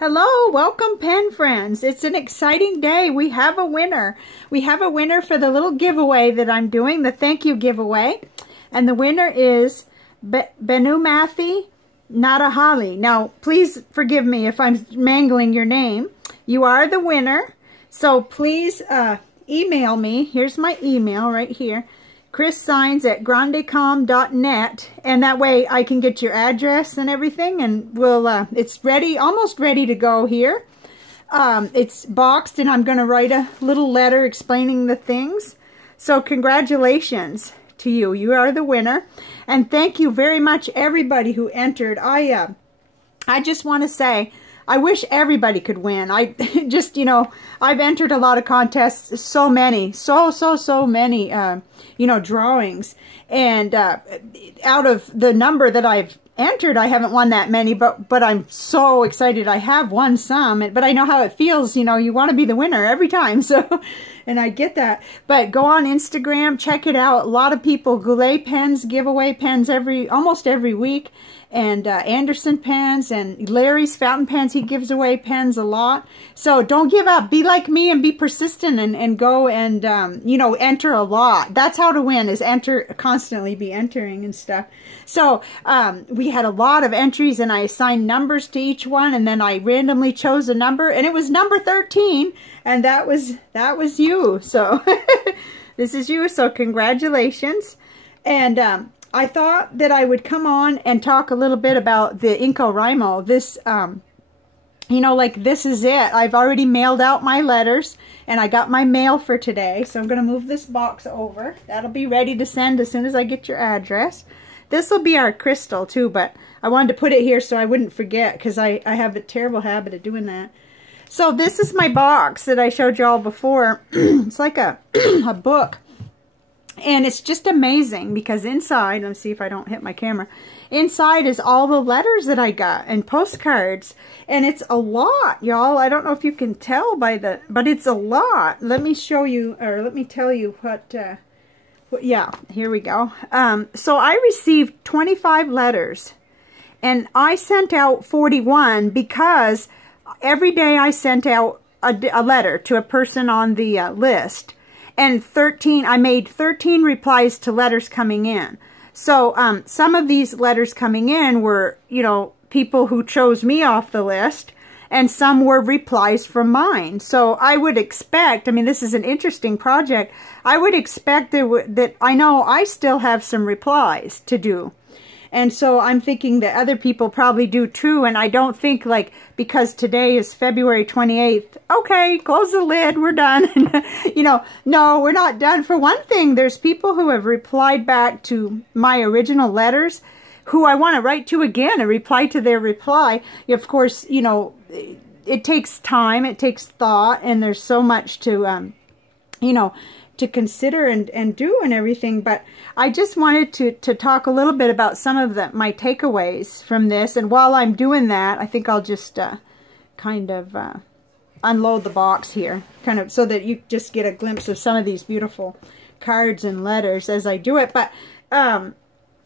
Hello, welcome pen friends. It's an exciting day. We have a winner. We have a winner for the little giveaway that I'm doing, the thank you giveaway. And the winner is Benumathi Nadahali. Now, please forgive me if I'm mangling your name. You are the winner. So please email me. Here's my email right here. chrissigns@grandecom.net, and that way I can get your address and everything, and we'll it's ready, almost ready to go here. It's boxed, and I'm going to write a little letter explaining the things. So congratulations to you. You are the winner, and thank you very much everybody who entered. I just want to say I wish everybody could win. I just, you know, I've entered a lot of contests, so many, so many, you know, drawings. And out of the number that I've entered, I haven't won that many, but I'm so excited I have won some. But I know how it feels, you know, you want to be the winner every time. So, and I get that. But go on Instagram, check it out. A lot of people, Goulet pens, give away pens almost every week. And Anderson pens and Larry's fountain pens, he gives away pens a lot. So don't give up. Be like me and be persistent and go and, you know, enter a lot. That's how to win, is constantly be entering and stuff. So we had a lot of entries, and I assigned numbers to each one, and then I randomly chose a number, and it was number 13, and that was you. So this is you, so congratulations. And I thought that I would come on and talk a little bit about the InCoWriMo. This, you know, like, this is it. I've already mailed out my letters, and I got my mail for today. So I'm going to move this box over. That'll be ready to send as soon as I get your address. This will be our crystal, too, but I wanted to put it here so I wouldn't forget, because I have a terrible habit of doing that. So this is my box that I showed you all before. It's like a book. And it's just amazing, because inside, let me see if I don't hit my camera, inside is all the letters that I got and postcards. And it's a lot, y'all. I don't know if you can tell by but it's a lot. Let me show you, or let me tell you what yeah, here we go. So I received 25 letters, and I sent out 41 because every day I sent out a letter to a person on the list. And I made 13 replies to letters coming in. So some of these letters coming in were, you know, people who chose me off the list, and some were replies from mine. So I would expect, I mean, this is an interesting project, I would expect that I know I still have some replies to do. And so I'm thinking that other people probably do too, and I don't think, like, because today is February 28th, okay, close the lid, we're done. You know, no, we're not done. For one thing, there's people who have replied back to my original letters who I want to write to again and reply to their reply. Of course, you know, it takes time, it takes thought, and there's so much to, you know, to consider and do and everything. But I just wanted to talk a little bit about some of my takeaways from this. And while I'm doing that, I think I'll just kind of unload the box here, kind of so that you just get a glimpse of some of these beautiful cards and letters as I do it. But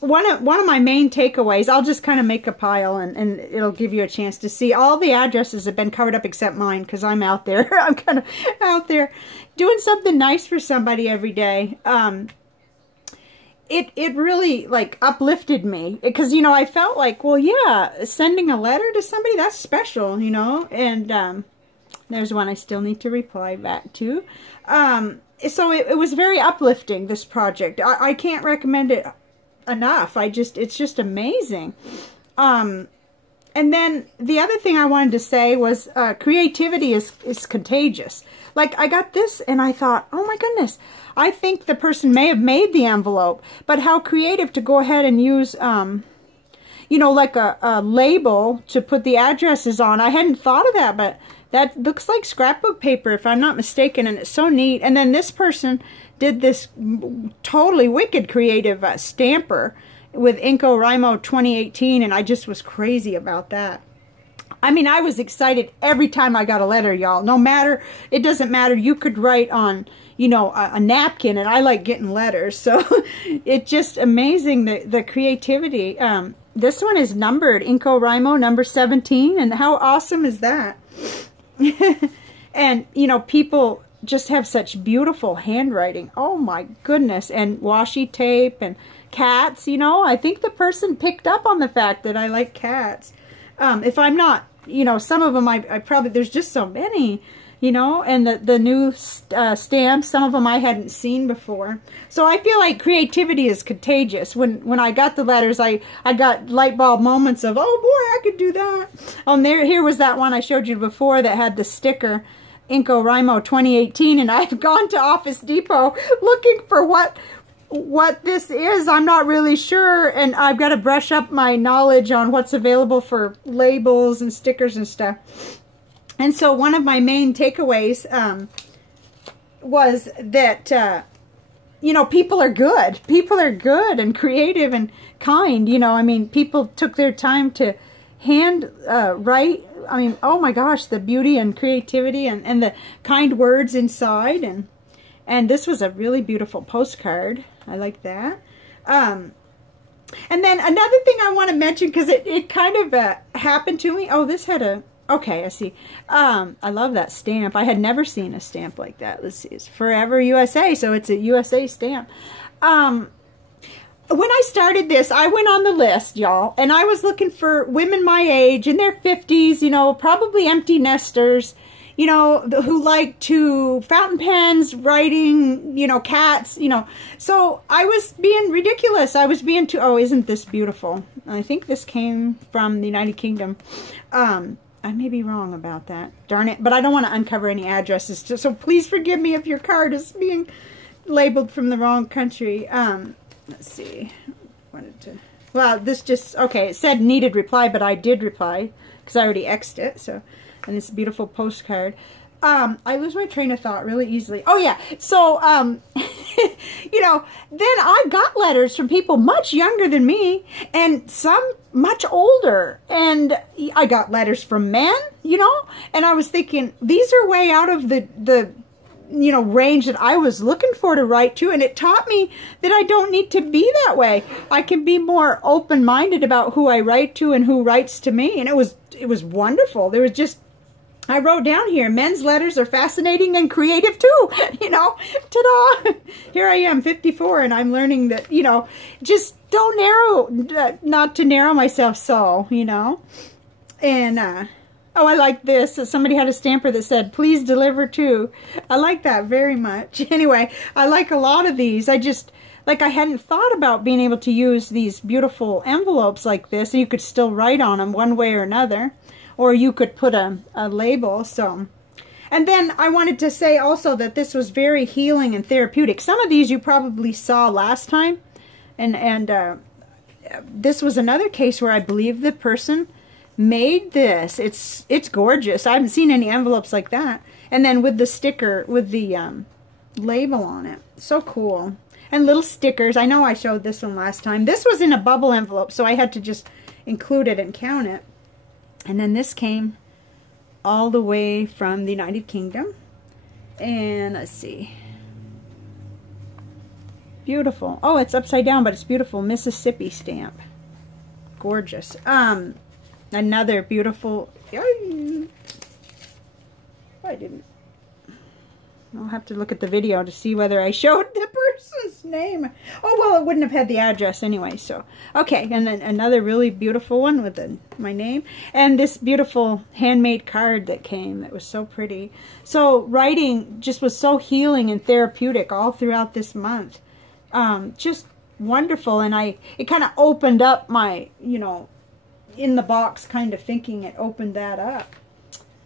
one of my main takeaways, I'll just kind of make a pile, and it'll give you a chance to see. All the addresses have been covered up except mine, because I'm out there. I'm kind of out there doing something nice for somebody every day. It really, like, uplifted me, because, you know, I felt like, well, yeah, sending a letter to somebody, that's special, you know. And there's one I still need to reply back to. So it was very uplifting, this project. I can't recommend it enough. It's just amazing. And then the other thing I wanted to say was creativity is contagious. Like, I got this and I thought, oh my goodness, I think the person may have made the envelope, but how creative to go ahead and use, you know, like a label to put the addresses on. I hadn't thought of that, but that looks like scrapbook paper, if I'm not mistaken, and it's so neat. And then this person did this totally wicked creative stamper with InCoWriMo 2018, and I just was crazy about that. I mean, I was excited every time I got a letter, y'all. No matter, it doesn't matter. You could write on, you know, a napkin, and I like getting letters. So it's just amazing, the creativity. this one is numbered, InCoWriMo number 17, and how awesome is that? And, you know, people just have such beautiful handwriting. Oh my goodness. And washi tape and cats, you know. I think the person picked up on the fact that I like cats. If I'm not, you know, some of them I probably, there's just so many, you know, and the new stamps, some of them I hadn't seen before. So I feel like creativity is contagious. When I got the letters, I got light bulb moments of, oh boy, I could do that. Oh, here was that one I showed you before that had the sticker, InCoWriMo 2018, and I've gone to Office Depot looking for what this is. I'm not really sure, and I've got to brush up my knowledge on what's available for labels and stickers and stuff. And so one of my main takeaways was that, you know, people are good. People are good and creative and kind, you know. I mean, people took their time to hand write. I mean, oh my gosh, the beauty and creativity and the kind words inside. And this was a really beautiful postcard. I like that. And then another thing I want to mention, because it kind of happened to me. Oh, this had a... Okay, I see. I love that stamp. I had never seen a stamp like that. Let's see. It's Forever USA, so it's a USA stamp. When I started this, I went on the list, y'all, and I was looking for women my age, in their 50s, you know, probably empty nesters, you know, who like to fountain pens, writing, you know, cats, you know. So I was being ridiculous. I was being too... Oh, isn't this beautiful? I think this came from the United Kingdom. I may be wrong about that. Darn it. But I don't want to uncover any addresses. So please forgive me if your card is being labeled from the wrong country. Let's see. Well, this just... Okay, it said needed reply, but I did reply because I already X'd it. So, and it's a beautiful postcard. I lose my train of thought really easily. Oh, yeah. So, you know, then I got letters from people much younger than me and some much older. And I got letters from men, you know, and I was thinking, these are way out of the you know, range that I was looking for to write to. And it taught me that I don't need to be that way. I can be more open-minded about who I write to and who writes to me. And it was wonderful. There was just... I wrote down here, men's letters are fascinating and creative too, you know, ta-da. Here I am, 54, and I'm learning that, you know, just don't not to narrow myself so, you know. And, oh, I like this. Somebody had a stamper that said, please deliver to. I like that very much. Anyway, I like a lot of these. I just, like, I hadn't thought about being able to use these beautiful envelopes like this, and you could still write on them one way or another. Or you could put a label. So, and then I wanted to say also that this was very healing and therapeutic. Some of these you probably saw last time, and this was another case where I believe the person made this. It's gorgeous. I haven't seen any envelopes like that. And then with the sticker, with the label on it, so cool. And little stickers. I know I showed this one last time. This was in a bubble envelope, so I had to just include it and count it. And then this came all the way from the United Kingdom. And let's see. Beautiful. Oh, it's upside down, but it's beautiful. Mississippi stamp. Gorgeous. Another beautiful... I didn't... I'll have to look at the video to see whether I showed the person's name. Oh, well, it wouldn't have had the address anyway, so. Okay, and then another really beautiful one with my name. And this beautiful handmade card that came that was so pretty. So writing just was so healing and therapeutic all throughout this month. Just wonderful. And it kind of opened up my, you know, in the box kind of thinking. It opened that up.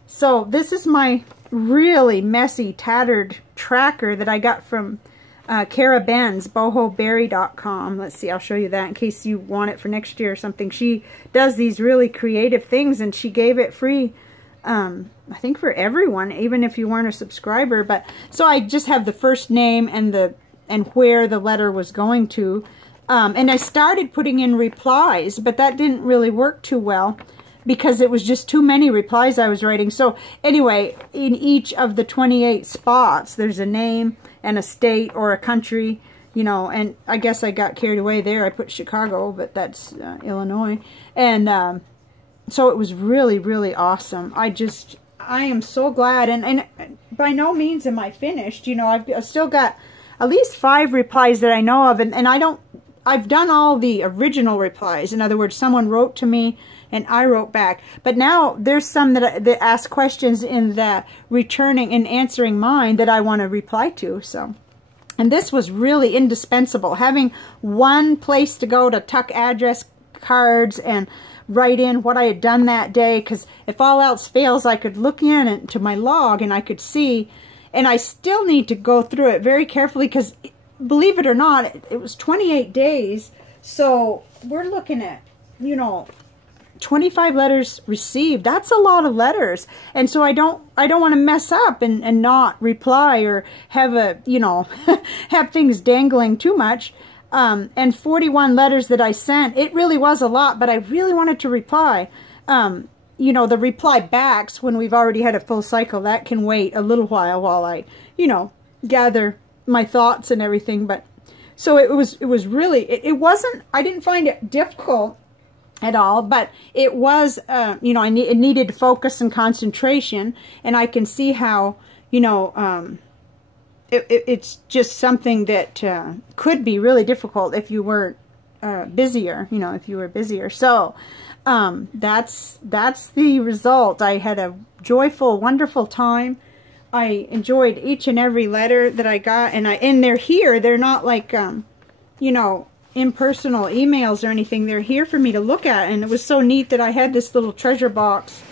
So this is my really messy, tattered tracker that I got from Cara Benz, bohoberry.com. Let's see, I'll show you that in case you want it for next year or something. She does these really creative things, and she gave it free, I think for everyone, even if you weren't a subscriber. But so I just have the first name and where the letter was going to. And I started putting in replies, but that didn't really work too well, because it was just too many replies I was writing. So anyway, in each of the 28 spots, there's a name and a state or a country, you know, and I guess I got carried away there. I put Chicago, but that's Illinois. And so it was really, really awesome. I am so glad. And by no means am I finished. You know, I've still got at least 5 replies that I know of. And I've done all the original replies. In other words, someone wrote to me and I wrote back. But now there's some that ask questions in the returning and answering mine that I want to reply to. So, and this was really indispensable. Having one place to go to tuck address cards and write in what I had done that day. Because if all else fails, I could look into my log and I could see. And I still need to go through it very carefully because, believe it or not, it was 28 days. So we're looking at, you know, 25 letters received. That's a lot of letters. And so I don't want to mess up and not reply or have a, you know, have things dangling too much. And 41 letters that I sent, it really was a lot, but I really wanted to reply. You know, the reply backs when we've already had a full cycle, that can wait a little while I, you know, gather my thoughts and everything. But so it was really, it wasn't, I didn't find it difficult at all, but it was, you know, it needed focus and concentration, and I can see how, you know, it's just something that could be really difficult if you were busier, you know, if you were busier. So that's the result. I had a joyful, wonderful time. I enjoyed each and every letter that I got, and they're here. They're not like, you know, impersonal emails or anything. They're here for me to look at, and it was so neat that I had this little treasure box.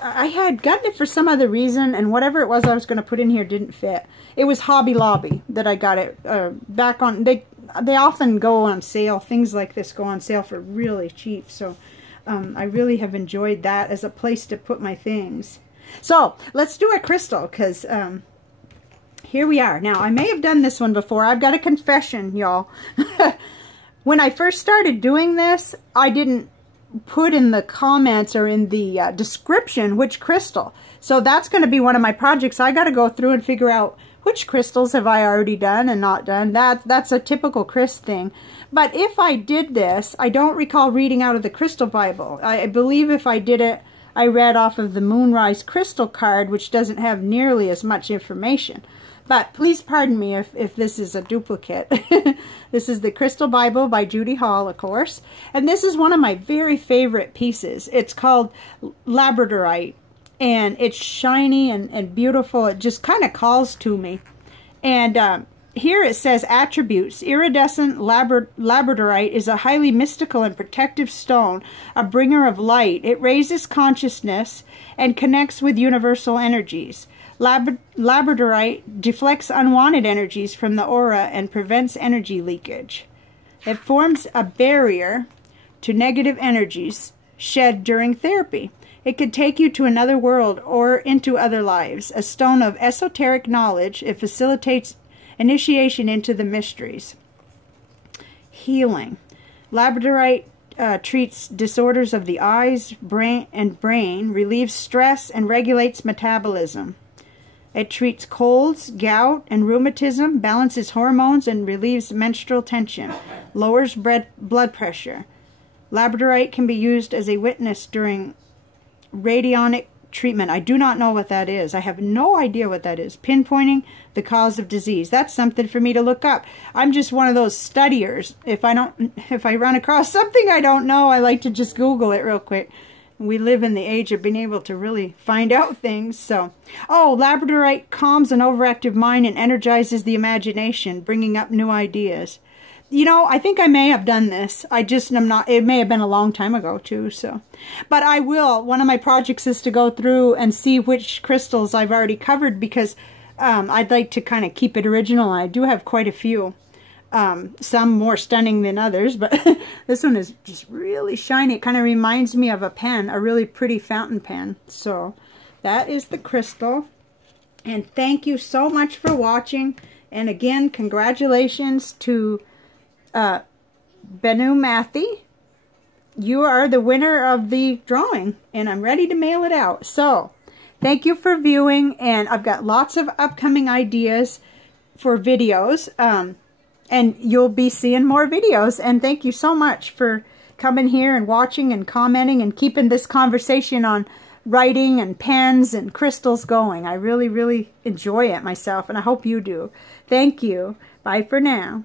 I had gotten it for some other reason, and whatever it was I was going to put in here didn't fit. It was Hobby Lobby that I got it back on. They often go on sale. Things like this go on sale for really cheap, so I really have enjoyed that as a place to put my things. So let's do a crystal, because here we are. Now, I may have done this one before. I've got a confession, y'all. When I first started doing this, I didn't put in the comments or in the description which crystal. So that's going to be one of my projects. I got to go through and figure out which crystals have I already done and not done. That's a typical Chris thing. But if I did this, I don't recall reading out of the Crystal Bible. I believe if I did it, I read off of the Moonrise Crystal card, which doesn't have nearly as much information. But please pardon me if this is a duplicate. This is the Crystal Bible by Judy Hall, of course. And this is one of my very favorite pieces. It's called Labradorite. And it's shiny and beautiful. It just kind of calls to me. And here it says attributes. Iridescent Labradorite is a highly mystical and protective stone, a bringer of light. It raises consciousness and connects with universal energies. Labradorite deflects unwanted energies from the aura and prevents energy leakage. It forms a barrier to negative energies shed during therapy. It could take you to another world or into other lives. A stone of esoteric knowledge, it facilitates initiation into the mysteries. Healing. Labradorite treats disorders of the eyes, brain, relieves stress, and regulates metabolism. It treats colds, gout, and rheumatism, balances hormones, and relieves menstrual tension, lowers blood pressure. Labradorite can be used as a witness during radionic treatment. I do not know what that is. I have no idea what that is. Pinpointing the cause of disease. That's something for me to look up. I'm just one of those studiers. If I run across something I don't know, I like to just Google it real quick. We live in the age of being able to really find out things. So, oh, Labradorite calms an overactive mind and energizes the imagination, bringing up new ideas. You know, I think I may have done this. I just am not, it may have been a long time ago too, so. But I will, one of my projects is to go through and see which crystals I've already covered, because I'd like to kind of keep it original. I do have quite a few. Some more stunning than others, but this one is just really shiny. It kind of reminds me of a pen, a really pretty fountain pen. So that is the crystal. And thank you so much for watching. And again, congratulations to Benu Mathy. You are the winner of the drawing, and I'm ready to mail it out. So thank you for viewing, and I've got lots of upcoming ideas for videos. And you'll be seeing more videos. And thank you so much for coming here and watching and commenting and keeping this conversation on writing and pens and crystals going. I really, really enjoy it myself, and I hope you do. Thank you. Bye for now.